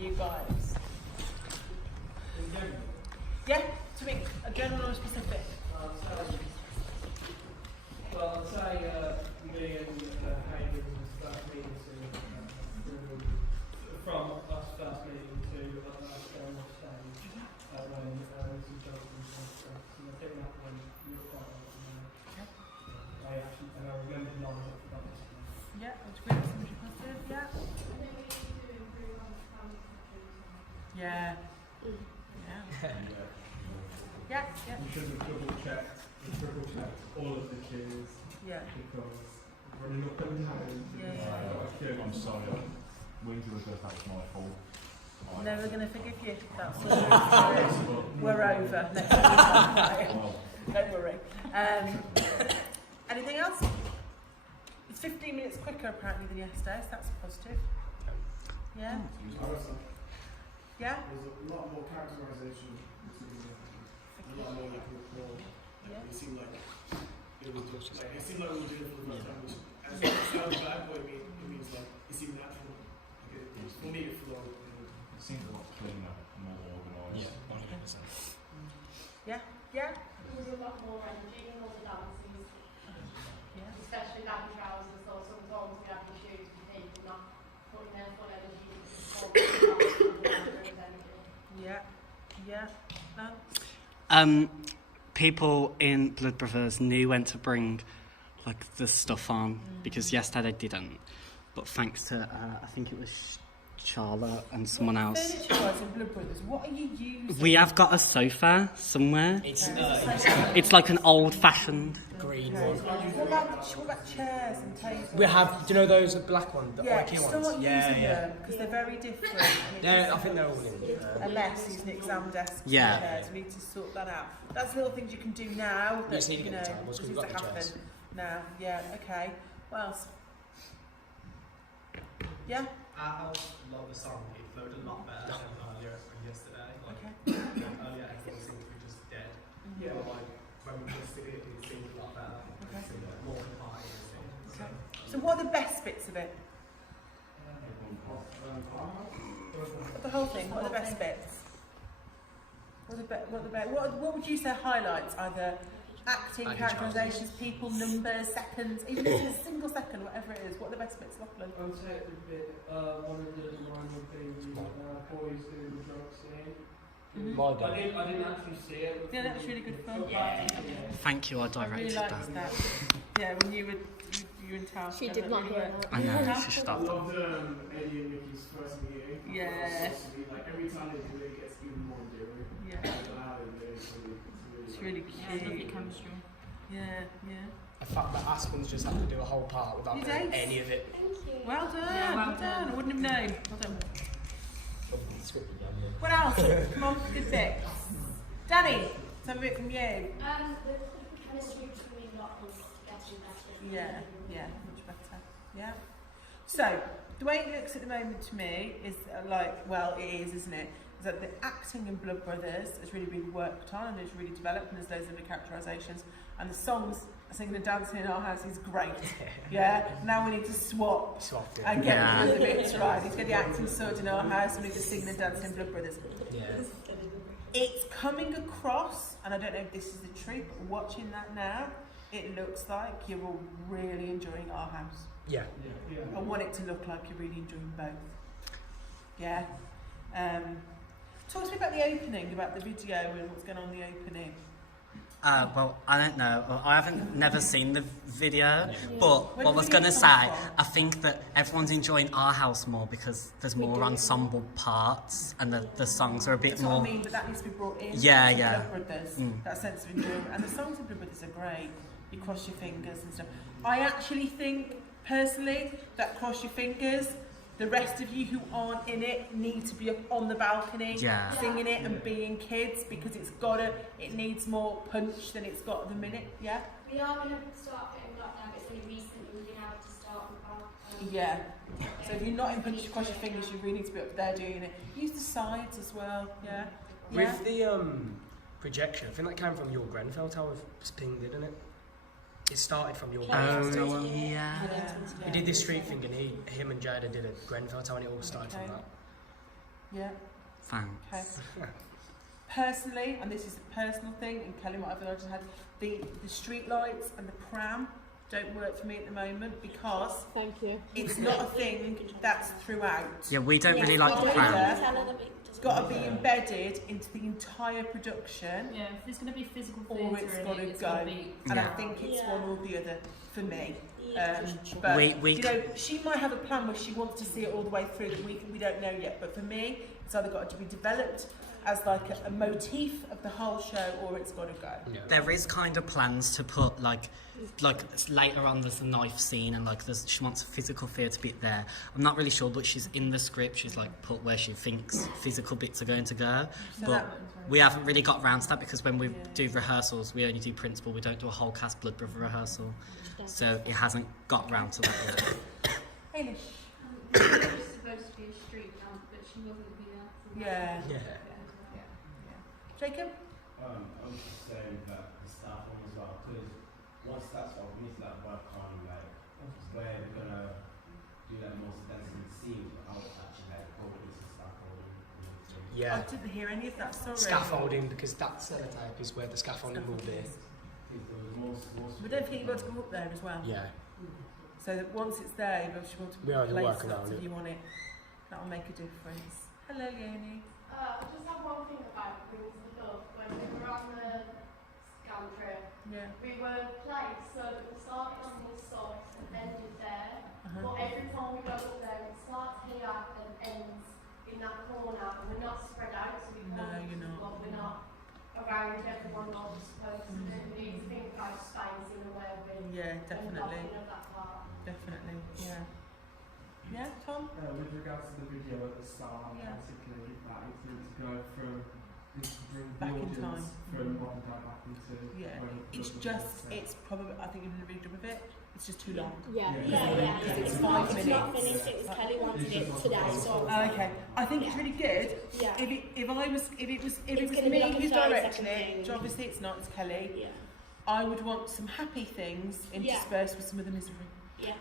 you guys? Yeah, to me, a general or a specific? Well, I'd say me and Hayden was first meeting from us first meeting to us going off stage when some jokes and stuff. And I think that one you were quite right. I actually, and I remember none of it from that. Yeah, which good, somebody positive, yeah. Yeah. Yeah. Yeah, yeah. You should have double checked all of the cues Yeah. because running up and down. Yeah. I'm sorry, Windsor was that was my fault. Never going to forgive you. That's all. We're over. Next week. Don't worry. Anything else? It's 15 minutes quicker apparently than yesterday, so that's positive. Yeah? Yeah? There's a lot more characterization. A lot more like rapport. Yeah. It seemed like it was like it seemed like we were doing it for the first time, which as it sounds bad, but it means like it seemed natural. Like for me, it flowed. It seems a lot cleaner, more organised. Yeah, 100%. Yeah? Yeah? There was a lot more energy in all the dances, Yeah. especially nappy trousers, so sometimes we have to shoot to think and not putting their full energy into the Yeah. Yeah. No? People in Blood Brothers knew when to bring like the stuff on because yesterday they didn't. But thanks to I think it was Charlotte and someone else. Furniture-wise in Blood Brothers, what are you using? We have got a sofa somewhere. It's It's like an old-fashioned. green Okay. one. What about chairs and tables? We have, do you know those black ones, the Yeah, IKEA still ones? not using them because they're very different. I think they're all in. A mess using exam desks. Yeah. Chairs. We need to sort that out. That's little things you can do now. That, just need to get the tables, 'cause we've got needs the to chairs. happen now. Yeah. Okay. What else? Yeah. Our love the song, it flowed a lot better than earlier from yesterday. Like, Okay. earlier everything seemed to be just dead. Yeah. But like, when we just did it, it seemed a lot better. Okay. It seemed like more party and things. Okay. So what are the best bits of it? The whole thing. What are the best bits? What would you say highlights? Either acting, characterizations, people, numbers, seconds, even if it's a single second, whatever it is. What are the best bits, Lachlan? I would say it would be one of the line would be boys doing the drug scene. Mm-hmm. I didn't actually see it. Yeah, that was really good fun. Yeah. Thank you, I I really directed liked that. that. Yeah, when you and Tal. She did not hear that. I know, Yeah. she I stopped. loved Eddie and Nikki's first meeting. Yeah. Like every time they do it, it gets even more endearing. Yeah. I don't know how they do it. It's really cute. chemistry. Yeah, yeah. The fact that Aspen's just had to do a whole part without You doing don't? any of it. Thank you. Well done, Yeah, well done. I wouldn't have known. Well done. Script again, yeah. What else? Come on, good bits. Danny, some of it from you. The chemistry between lot was getting better. Yeah, yeah, much better. Yeah. So, the way it looks at the moment to me is well, it is, isn't it? Is that the acting in Blood Brothers has really been worked on and it's really developed and there's loads of the characterisations and the songs, singing and dancing in our house is great. Yeah. Now we need to swap Swapped it. and get the other bits right. Need to get the acting sorted in our house and we need to sing and dance in Blood Brothers. Yeah. It's coming across, and I don't know if this is the truth, but watching that now, it looks like you're all really enjoying Our House. Yeah. I want it to look like you're really enjoying both. Yeah. Talk to me about the opening, about the video and what's going on in the opening. Well, I don't know. I haven't never seen the video, but Where what I did was the going to video say, come from? I think that everyone's enjoying Our House more because there's more ensemble parts and the songs are a bit That's more. what I mean, but that needs to be brought in. Yeah, to yeah. Blood Brothers, Mm. that sense of enjoyment. And the songs in Blood Brothers are great. You cross your fingers and stuff. I actually think, personally, that cross your fingers, the rest of you who aren't in it need to be up on the balcony Yeah. singing it and being kids because it needs more punch than it's got at the minute. Yeah? We are going to start getting lockdown, but it's only recently we've been able to start with Yeah. So if you're not in punch cross your fingers, you really need to be up there doing it. Use the sides as well. Yeah. Yeah. With the projection, I think that came from your Grenfell Tower ping, didn't it? It started from your Grenfell Tower. Yeah. We did this street thing and him and Jada did a Grenfell Tower and it all started from Okay. that. Yeah. Thanks. Okay. Personally, and this is a personal thing, and Kelly might have already had, the street lights and the pram don't work for me at the moment because Thank you. it's not a thing that's throughout. Yeah, we don't really like the Either pram. It's got to be embedded into the entire production, Yeah, if there's going to be physical or theatre it's in got it, to it's go. got to be. And Yeah. I think it's Yeah. one or the other for me. Yeah. But We you know, she might have a plan where she wants to see it all the way through that we don't know yet. But for me, it's either got to be developed as like a motif of the whole show, or it's got to go. Yeah. There is kind of plans to put like later on there's a knife scene and like she wants a physical theatre bit there. I'm not really sure, but she's in the script. She's like put where she thinks physical bits are going to go. So But that, we haven't really got round to that because when we do rehearsals, we only do principal. We don't do a whole cast Blood Brother rehearsal, so it hasn't got round to that yet. Hamish. It was supposed to be a street jump, but she wasn't here. So Yeah. Yeah. Jacob? I was just saying that the staff one as well, because once that's off, we need to like work on like where we're gonna do like most of that scene without actually like holding some scaffolding and everything. I Yeah. didn't hear any of that, sorry. Scaffolding, because that sellotape is where the scaffolding will be. Because there was most But don't forget you've got to go up there as well. Yeah. So that once it's there, you'll be able to We are gonna place work lots around of it. you on it. That'll make a difference. Hello, Leonie. I just have one thing about Wings of the Dove. When we were on the scan trip, Yeah. we were placed so that we started on this side and ended there. Uh-huh. But every time we go up there, it starts here and ends in that corner, and we're not spread out, so we No, can't. you're not. Well, we're not around everyone like we're supposed to do. We need to think about spacing and where we're Yeah, definitely. blocking of that part. Definitely. Yeah. Yeah, Tom? With regards to the video at the start, Yeah. basically, that is to go from bring the Back in audience time. from modern time back into Yeah. when It's the- just, it's probably, I think you've done a really good with it. It's just too long. Yeah, Yeah. It's 5 minutes. not finished. It was Kelly wanted it today, so. Oh, okay. I think it's really good. Yeah. If it was It's me gonna be like a who's 30-second directing it, thing. which obviously it's not, it's Kelly, Yeah. I would want some happy things interspersed with some of the misery. Yeah.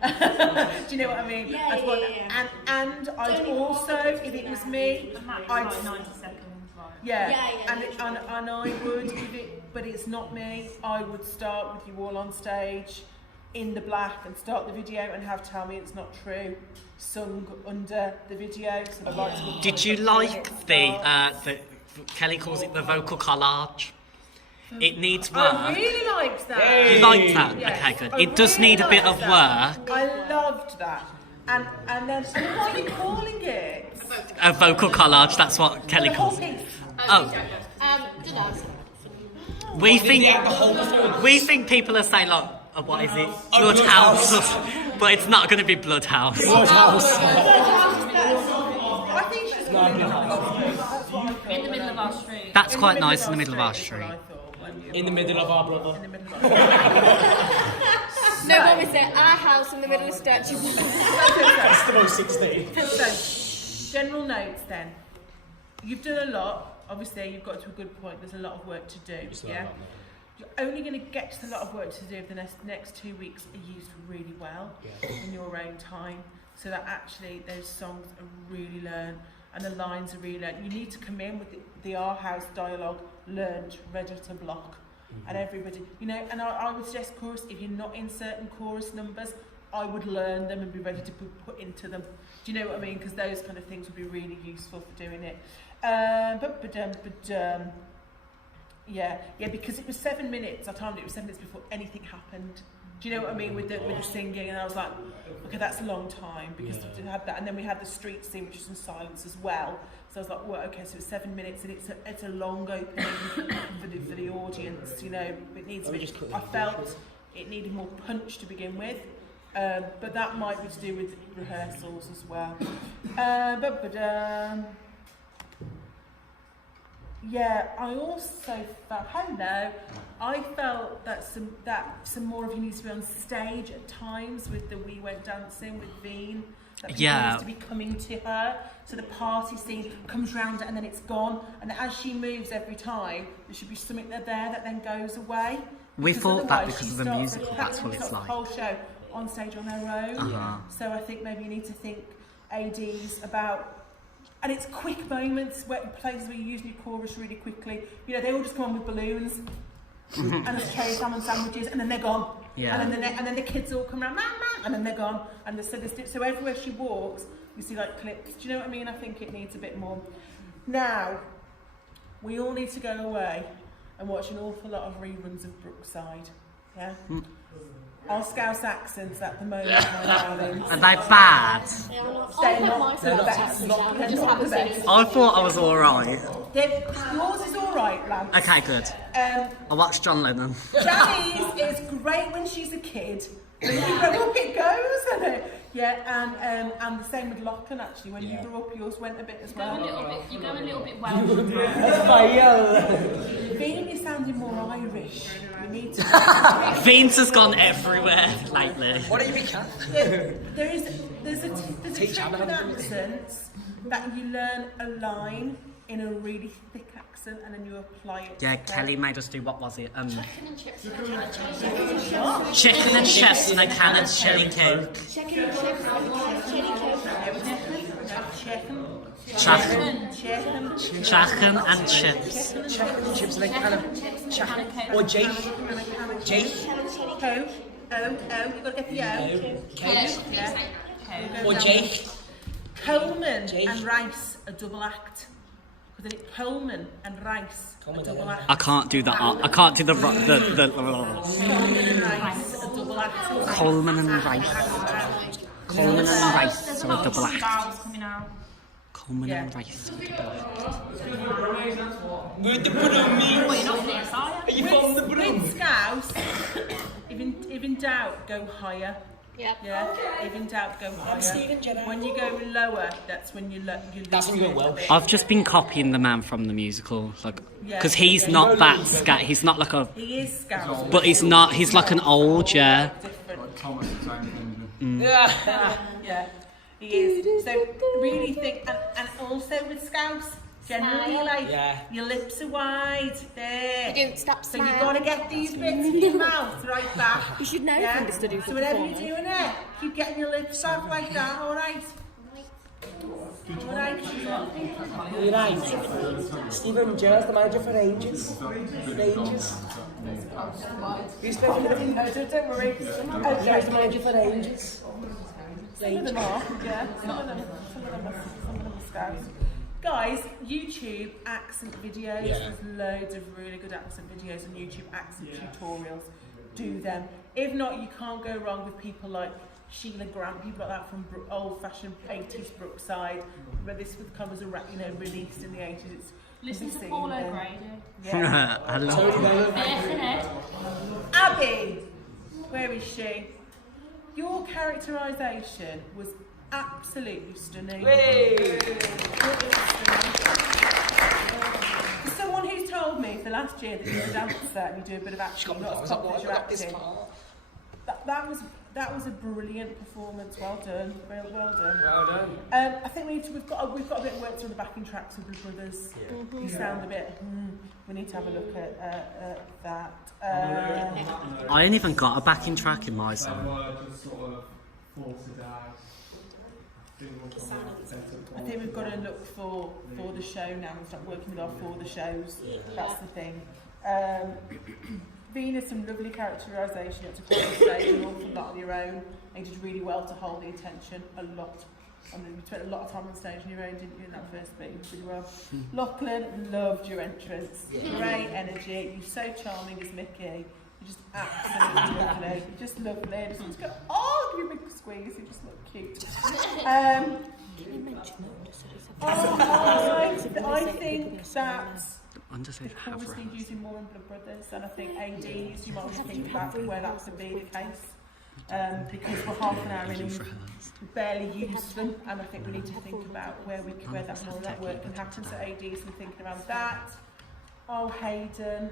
Do you know what I mean? Yeah, I'd yeah, want, yeah. And I'd Don't even also, want if it was to me, The max I'd- like 90 seconds. Like. yeah, Yeah, yeah, and I would, if it, but it's not me, I would start with you all on stage in the black and start the video and have Tell Me It's Not True sung under the video. So the lights will Did you come up and like start. the Kelly calls it the vocal collage? It needs I work. really liked that. You liked that? Yes, Okay, good. I It does really need a bit liked of that. work. I loved that. And then, and what are you calling it? A vocal collage, that's what Kelly The whole calls it. piece. Oh, Dunno. we think people are saying like, what is it? Bloodhouse. But it's not going to be Bloodhouse. I think she's calling it In the middle of our street. That's quite nice in the middle of our street. In the middle of our brother. In the middle of our No, what was it? Our house in the middle of Statue. Festival 16. So, general notes then. You've done a lot. Obviously, you've got to a good point. There's a lot of work to do. Yeah. You're only going to get to the lot of work to do if the next 2 weeks are used really well in your own time, so that actually those songs are really learned and the lines are really learned. You need to come in with the Our House dialogue learned, ready to block, and everybody, you know. And I would suggest chorus. If you're not in certain chorus numbers, I would learn them and be ready to be put into them. Do you know what I mean? Because those kind of things would be really useful for doing it. Yeah, because it was 7 minutes. I timed it was 7 minutes before anything happened. Do you know what I mean with the singing? And I was like, okay, that's a long time because we had that, and then we had the street scene, which was in silence as well. So I was like, well, okay, so it's 7 minutes, and it's a long opening for the audience. You know, it needs. I felt it needed more punch to begin with, but that might be to do with rehearsals as well. Yeah, I also felt, I felt that some more of you needs to be on stage at times with the We Went Dancing with Veen. That people needs to be coming to her. So the party scene comes round and then it's gone. And as she moves every time, there should be something there that then goes away. We thought that otherwise because she of the starts- musical, that's what it's starts like. the whole show on stage on their own. Uh-huh. So I think maybe you need to think ADs about And it's quick moments, places where you're using your chorus really quickly. You know, they all just come on with balloons and a tray of salmon sandwiches, and then they're gone. Yeah. And then the kids all come around, Mum, Mum, and then they're gone. And so everywhere she walks, you see like clips. Do you know what I mean? I think it needs a bit more. Now, we all need to go away and watch an awful lot of reruns of Brookside. Yeah? Our Scouse accents at the moment, my darlings. Are they bad? They're not the best. They're not the best. I thought I was alright. Yours is alright, Lance. Okay, good. I watched John Lennon. Janice is great when she's a kid. When you grow up, it goes, isn't it? Yeah, and the same with Lachlan, actually. When you grew up, yours went a bit as well. You go a little bit Welsh. Bean is sounding more Irish. You need to. Vince has gone everywhere lately. What do you mean? There's a trick with accents that you learn a line in a really thick accent and then you apply it. Yeah, Kelly made us do, what was it? Chicken and chips. Chicken and chips and a can of chili coke. Chicken and chips. Chicken and chips. Chicken and chips and a can of chicken. Or Jake. Jake. Coke. You've got to get the O. Or Jake. Coleman and rice, a double act. Coleman and rice, a double act. I can't do that. I can't do the Coleman and rice, a double act. Coleman and rice. Coleman and rice, so a double act. Coleman and rice, a double act. With the broom, Are you from the broom? With Scouse, if in doubt, go higher. Yep. Yeah. If in doubt, go higher. Stephen Jennings. When you go lower, that's when you That's when you go well. I've just been copying the man from the musical, like, because he's not that scat. He's not like a. He is Scouse. But he's not. He's like an old, yeah. Different. Thomas the Tank Engine. Yeah. He is. So really think, and also with Scouse, generally like your lips are wide there. You don't stop So smiling. you've got to get these bits in your mouth right back. You should know from this to do for So whenever you're doing it, keep getting your lips back like that, alright? Alright. You're right. Stephen Gerrard's the manager for ages. He's been No, don't worry. the manager for ages. Some of them are, yeah. Some of them are Scouse. Guys, YouTube accent videos. There's loads of really good accent videos on YouTube, accent tutorials. Do them. If not, you can't go wrong with people like Sheila Grant, people like that from old-fashioned 80s Brookside, where this would come as a released in the 80s. Listen to Paul O'Grady. Yeah. I love it. Abby, where is she? Your characterisation was absolutely stunning. For someone who's told me for last year that you're a dancer and you do a bit of acting, not as confident as you're acting, that was a brilliant performance. Well done, well done. I think we've got a bit of work to do on the backing tracks with the brothers. You sound a bit. We need to have a look at that. I ain't even got a backing track in my song. Just sort of force it out. I think we've got to look for the show now and start working with our for the shows. That's the thing. Venus, some lovely characterisation. You have to put on stage an awful lot on your own, and you did really well to hold the attention a lot. I mean, you spent a lot of time on stage on your own, didn't you, in that first bit? You did really well. Lachlan, loved your entrance. Great energy. You're so charming as Mickey. You're just absolutely lovely. You're just lovely. I just want to go, oh, give you a big squeeze. You just look cute. I think that the chorus needs using more in Blood Brothers, and I think ADs, you might want to think about where that could be the case. Because we're half an hour in and we barely use them, and I think we need to think about where that more of that work can happen. So ADs, and thinking around that. Oh, Hayden.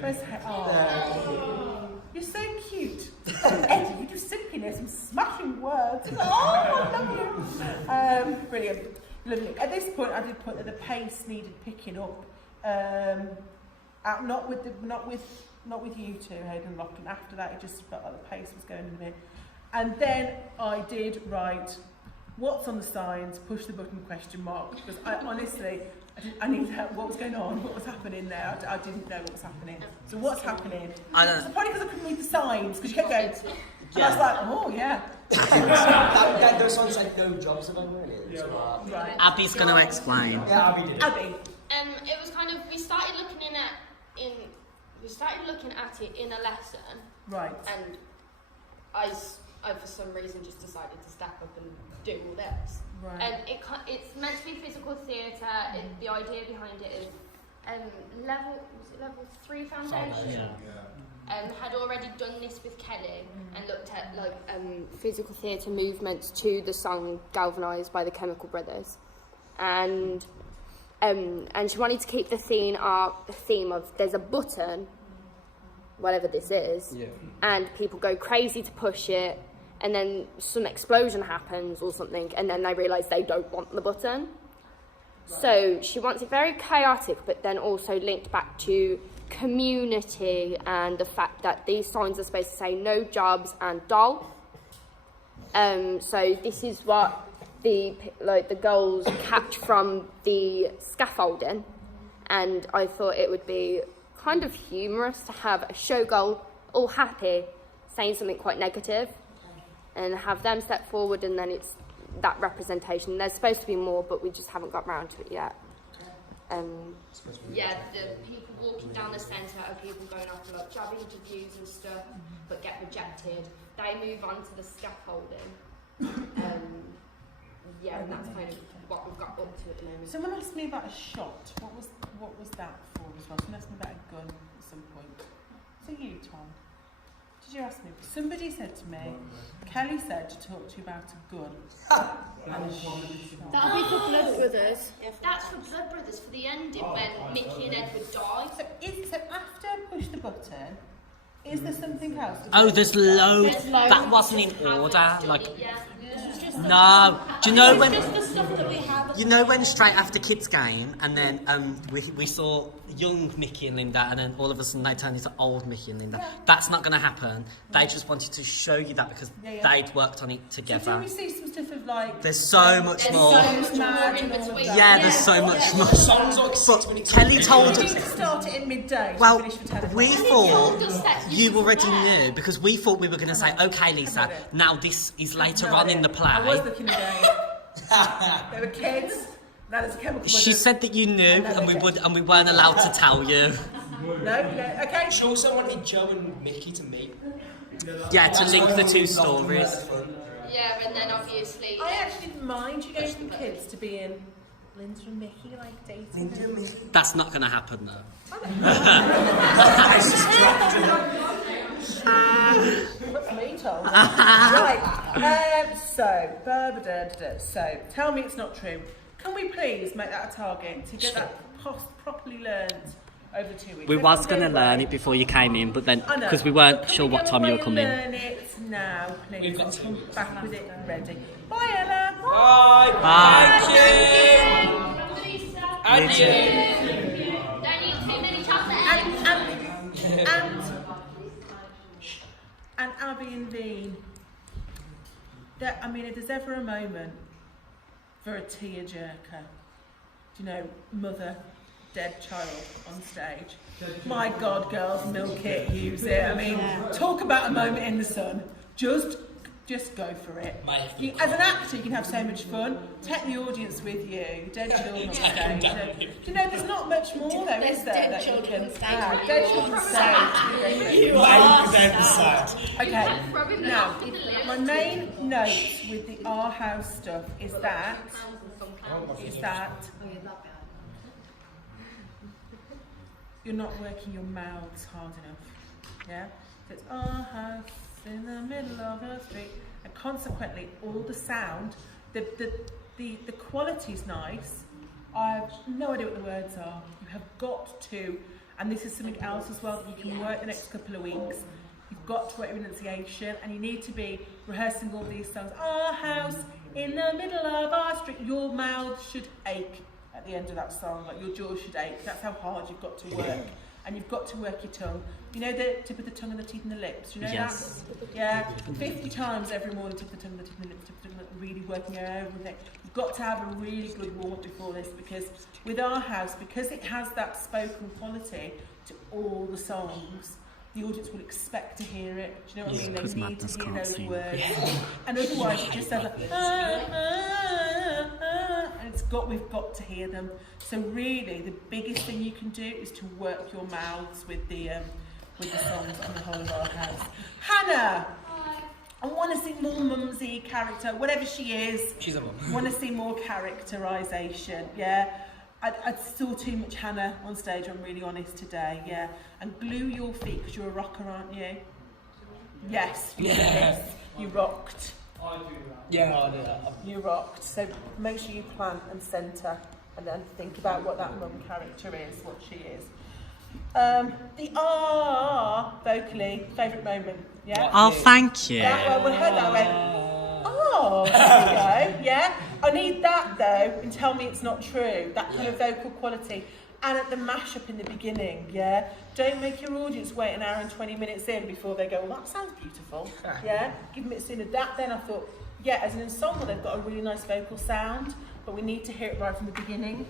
Where's Hayden? Oh, you're so cute. Eddie, you do simpiness and smashing words. Oh, I love you. Brilliant. Lovely. At this point, I did put that the pace needed picking up. Not with you two, Hayden and Lachlan. After that, it just felt like the pace was going in a bit. And then I did write, what's on the signs, push the button, question mark, because I honestly, I need to help what was going on, what was happening there. I didn't know what was happening. So what's happening? I don't So know. probably because I couldn't read the signs, because you kept going, and I was like, oh yeah. Those songs like no jobs have been really. Yeah. Right. Abby's going to explain. Yeah, Abby did it. Abby. It was kind of, we started looking at it in a lesson, Right. and I for some reason just decided to step up and do all this. Right. And it's meant to be physical theatre. The idea behind it is level 3 foundation. Had already done this with Kelly and looked at like physical theatre movements to the song Galvanised by the Chemical Brothers, and she wanted to keep the theme of there's a button, whatever this is, and people go crazy to push it, and then some explosion happens or something, and then they realise they don't want the button. So she wants it very chaotic, but then also linked back to community and the fact that these signs are supposed to say no jobs and doll. So this is what the girls catch from the scaffolding, and I thought it would be kind of humorous to have a showgirl all happy saying something quite negative and have them step forward, and then it's that representation. There's supposed to be more, but we just haven't got round to it yet. The people walking down the centre are people going after like job interviews and stuff, but get rejected. They move on to the scaffolding. And that's kind of what we've got up to at the moment. Someone asked me about a shot. What was that for as well? Someone asked me about a gun at some point. So you, Tom, did you ask me? Somebody said to me, Kelly said to talk to you about a gun and a shot. That'll be for Blood Brothers. That's for Blood Brothers, for the ending when Mickey and Edward die. So after I push the button, is there something else? Oh, there's loads. That wasn't in order. Like, no. Do you know when? You know when straight after Kids Game, and then we saw young Mickey and Linda, and then all of a sudden they turned into old Mickey and Linda. Yeah. That's not going to happen. They just wanted to show you that because they'd worked on it together. So do we see some stuff of like? There's so much more. There's so much more. But Kelly told us. Start it at midday. Well, we thought you already knew because we thought we were going to say, okay, Lisa, now this is later on in the play. I was looking again. There were kids. That is a chemical. She said that you knew, and we weren't allowed to tell you. No, okay. She also wanted Joe and Mickey to meet. Yeah, to link the two stories. Yeah, and then obviously. I actually didn't mind you going from kids to being Linda and Mickey, like dating. Linda and Mickey. That's not going to happen though. What's me told? Right. So tell me it's not true. Can we please make that a target to get that properly learned over 2 weeks? We was going to learn it before you came in, but then because we weren't sure what time you were coming. Learn it now, please. We've got to come back with it ready. Bye, Ella. Bye. Bye. Thank you. Don't eat too many chocolates. And Abby and Dean. I mean, if there's ever a moment for a tearjerker, you know, mother, dead child on stage. My God, girls, milk it, use it. I mean, talk about a moment in the sun. Just go for it. As an actor, you can have so much fun. Take the audience with you. Dead children on stage. You know, there's not much more though, is there? Dead children on stage. Dead children on stage. You are sad. Okay. Now, my main note with the Our House stuff is that you're not working your mouths hard enough. Yeah? So it's Our House in the middle of the street, and consequently all the sound, the quality's nice. I have no idea what the words are. You have got to, and this is something else as well that you can work the next couple of weeks. You've got to work your enunciation, and you need to be rehearsing all these songs. Our house in the middle of our street. Your mouth should ache at the end of that song, like your jaw should ache. That's how hard you've got to work. and you've got to work your tongue. You know the tip of the tongue and the teeth and the lips? You know Yes. that? Yeah. 50 times every morning, tip of the tongue and the teeth and the lips, tip of the tongue, really working your everything. You've got to have a really good warm-up before this, because with our house, because it has that spoken quality to all the songs, the audience will expect to hear it. Do you know what I mean? They need to hear those words. And otherwise it just sounds like and we've got to hear them. So really the biggest thing you can do is to work your mouths with the songs on the whole of our house. Hannah! Hi. I want to see more mumsy character, whatever she is. She's a mum. I want to see more characterisation, yeah. I saw too much Hannah on stage, I'm really honest today, yeah. And glue your feet, because you're a rocker, aren't you? Yes, you did this. You rocked. I do that. Yeah, I do that. You rocked. So make sure you plant and centre, and then think about what that mum character is, what she is. The vocally, favourite moment, yeah? Oh, thank you. Well, we heard that, I went, oh, there we go, yeah? I need that though, and tell me it's not true, that kind of vocal quality. And at the mashup in the beginning, yeah? Don't make your audience wait an hour and 20 minutes in before they go, well, that sounds beautiful, yeah? Give them it sooner. That then I thought, yeah, as an ensemble, they've got a really nice vocal sound, but we need to hear it right from the beginning.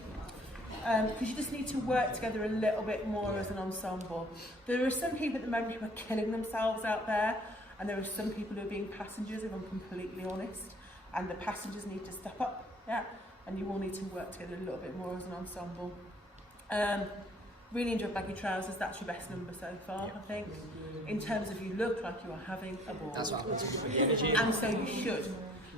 Because you just need to work together a little bit more as an ensemble. There are some people at the moment who are killing themselves out there, and there are some people who are being passengers, if I'm completely honest, and the passengers need to step up, yeah, and you all need to work together a little bit more as an ensemble. Really enjoyed Baggy Trousers, that's your best number so far, I think. In terms of you look like you are having a ball. That's right. That's the energy. And so you should.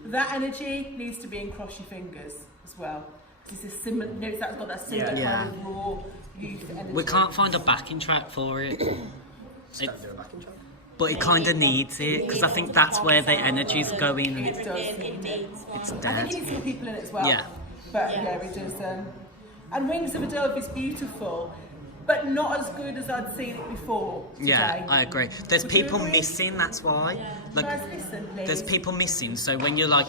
That energy needs to be in Cross Your Fingers as well. It's a similar, you know, that's got that similar kind of raw youth energy. We can't find a backing track for it. But it kind of needs it, because I think that's where the energy's going. And It does. it's I think dead. it needs some people in it as well. Yeah. But yeah, it does. And Wings of a Dove is beautiful, but not as good as I'd seen it before today. Yeah, I agree. There's Would you people agree? missing, that's why. Like, Guys, listen, please. there's people missing, so when you're like,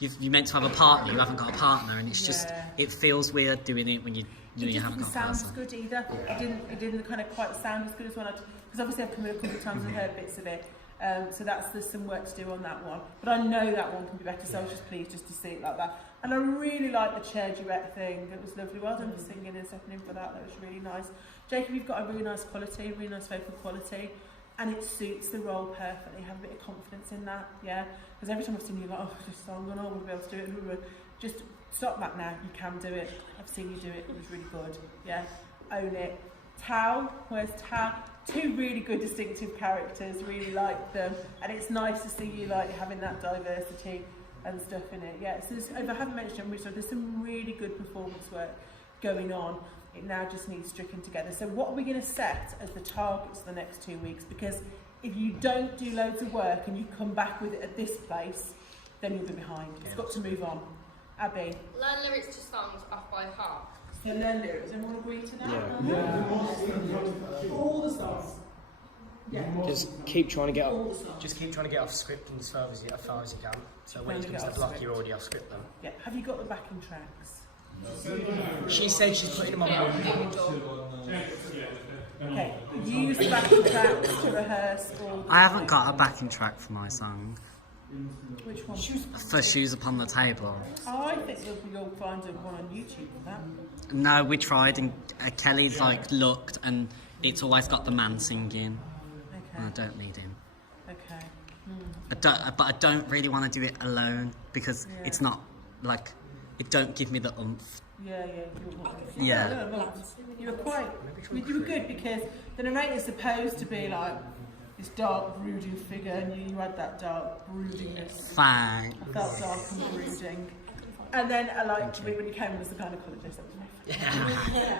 you're meant to have a partner, you haven't got a partner, and it's just, Yeah. it feels weird doing it when you It haven't didn't got a sound as partner. good either. It didn't kind of quite sound as good as when because obviously I've come in a couple of times and heard bits of it. So there's some work to do on that one. But I know that one can be better, so I was just pleased just to see it like that. And I really like the chair duet thing. It was lovely. Well done for singing and stepping in for that. That was really nice. Jacob, you've got a really nice quality, really nice vocal quality, and it suits the role perfectly. Have a bit of confidence in that, yeah? Because every time I've seen you, like, oh, this song, I will be able to do it. Just stop that now. You can do it. I've seen you do it. It was really good. Yeah, own it. Tao, where's Tao? Two really good distinctive characters. Really like them, and it's nice to see you like having that diversity and stuff in it. Yeah, so if I haven't mentioned it, there's some really good performance work going on. It now just needs stricken together. So what are we going to set as the targets for the next 2 weeks? Because if you don't do loads of work and you come back with it at this place, then you'll be behind. It's got to move on. Abby. Learn lyrics to songs off by heart. So learn lyrics. Everyone agree to that? All the songs. Yeah. Just keep trying to get All off. the songs. Just keep trying to get off script and as far as you can. So when it Trying to comes get to off block, script. you're already off script then. Yeah. Have you got the backing tracks? She said she's putting them on. Okay. Use the backing tracks to rehearse all the I haven't got a backing track for my song. Which one? For Shoes Upon the Table. I think you'll find one on YouTube for that. No, we tried, and Kelly's like looked, and it's always got the man singing. Okay. And I don't need him. Okay. But I don't really want to do it alone, because Yeah. it's not like, it don't give me the oomph. Yeah. Yeah. You were good because the narrator's supposed to be like this dark, brooding figure, and you had that dark broodingness. Fine. I felt dark and brooding. And then I liked when you came in as the gynecologist. That was nice.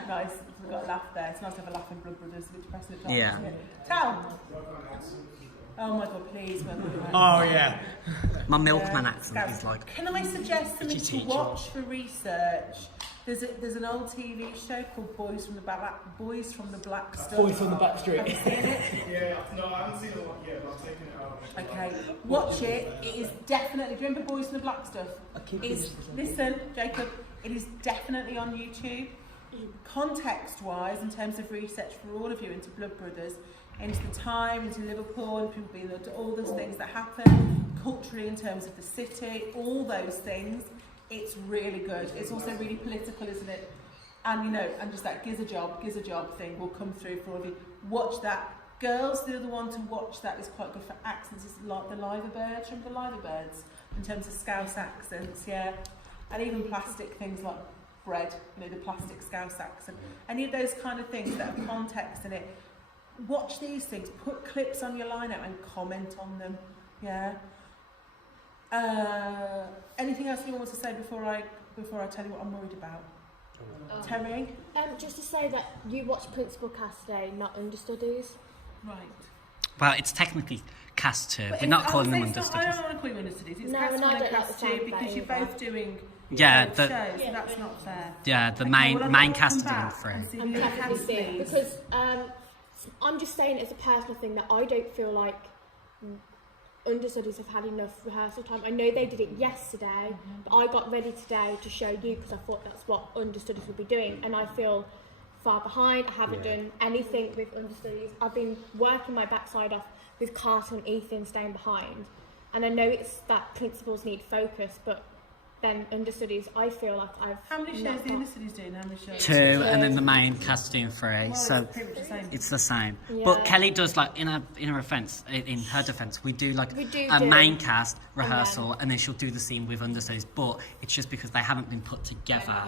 Nice. We got a laugh there. It's nice to have a laugh in Blood Brothers. It's a bit depressing at times. Yeah. Isn't it? Tal. Oh my God, please. Oh yeah. My milkman Yeah. accent is like, Can I suggest something you to teach watch for research? There's an old TV show called Boys from the Black Stuff. Boys from the Back Street. Have you seen it? Yeah, no, I haven't seen it yet, but I've taken it out. Okay, watch it. It is definitely. Do you remember Boys from the Black Stuff? Listen, Jacob. It is definitely on YouTube. context-wise, in terms of research for all of you into Blood Brothers, into the time, into Liverpool, and people being into all those things that happen, culturally in terms of the city, all those things, it's really good. It's also really political, isn't it? And you know, and just that gives a job thing will come through for all of you. Watch that. Girls, the other one to watch that is quite good for accents, is like the Liver Birds. Remember the Liver Birds? In terms of Scouse accents, yeah. And even plastic things like bread, you know, the plastic Scouse accent. Any of those kind of things that have context in it. Watch these things, put clips on your lineup and comment on them, yeah. Anything else anyone wants to say before I tell you what I'm worried about? Terry? Just to say that you watch Principal Cast Day, not Understudies. Right. Well, it's technically Cast 2. But We're not calling them I Understudies. don't want to call you Understudies. It's No, Cast and I 1 and don't like Cast the 2 sound of because that you're either. both doing Yeah, both the- shows, so that's not fair. Yeah, the Okay, main well, I've main got to cast come are doing back 3. and see I'm who happy to casts see it these. because I'm just saying it as a personal thing that I don't feel like Understudies have had enough rehearsal time. I know they did it yesterday, but I got ready today to show you because I thought that's what Understudies would be doing, and I feel far behind. I haven't done anything with Understudies. I've been working my backside off with Carter and Ethan staying behind, and I know it's that principals need focus, but then Understudies, I feel like I've How many shows not the got- Understudies doing? How many shows? 2, and then the main cast doing 3. Well, So it's pretty much the same. it's the same. Yeah. But Kelly does like in her offence, in her defence, we do like We do a do. main cast rehearsal, and then she'll do the scene with Understudies. But it's just because they haven't been put together.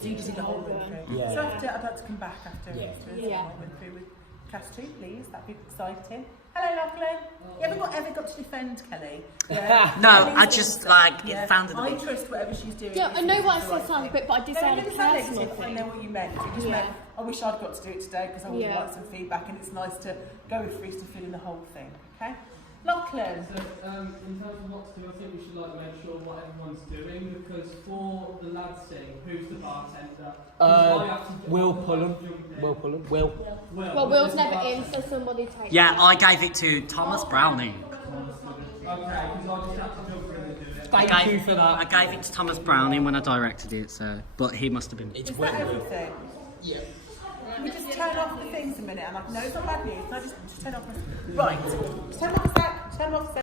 So you can see the whole run through. Yeah. So I'd like to come back after Yeah. Yeah. went through with Cast 2, please. That'd be exciting. Hello, Lachlan. You ever got to defend Kelly? Yeah. No, Kelly's I just like yeah. it sounded. I trust whatever she's doing. Yeah, I is know the what I right said sounds thing. bit, but I did No, say it on a didn't sound personal negative. I thing. know what you meant. It just Yeah. meant I wish I'd got to do it today because I would Yeah. have liked some feedback, and it's nice to go with Freeze to fill in the whole thing. Okay, Lachlan. So, in terms of what to do, I think we should like make sure what everyone's doing because for the lads thing, who's the bartender? Will Pullum. Will Pullum. Will. Well, Will's never in, so somebody take Yeah, it. I gave it to Thomas Browning. Okay, because I just have to jump in and do it. Thank you for that. I gave it to Thomas Browning when I directed it, so but he must have been. It's Is Will. that everything? Yeah. Can we just turn off the things a minute? And I know it's not bad news. Can I just turn off? Right. Just turn off a sec. Turn off a sec.